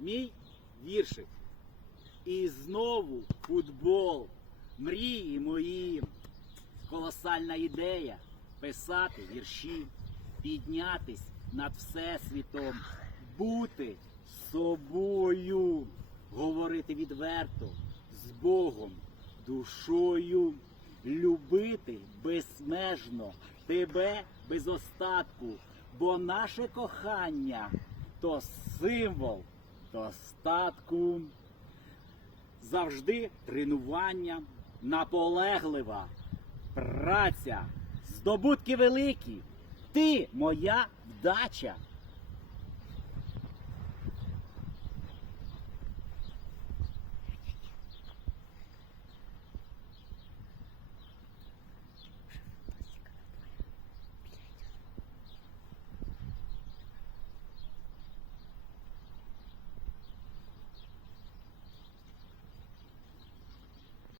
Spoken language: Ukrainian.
мій віршик. І знову футбол. Мрії мої. Колосальна ідея писати вірші, піднятись над всесвітом, бути собою, говорити відверто з Богом, душою, любити безмежно тебе без остатку, бо наше кохання то символ достатку завжди тренування, наполеглива праця, здобутки великі. Ти моя вдача.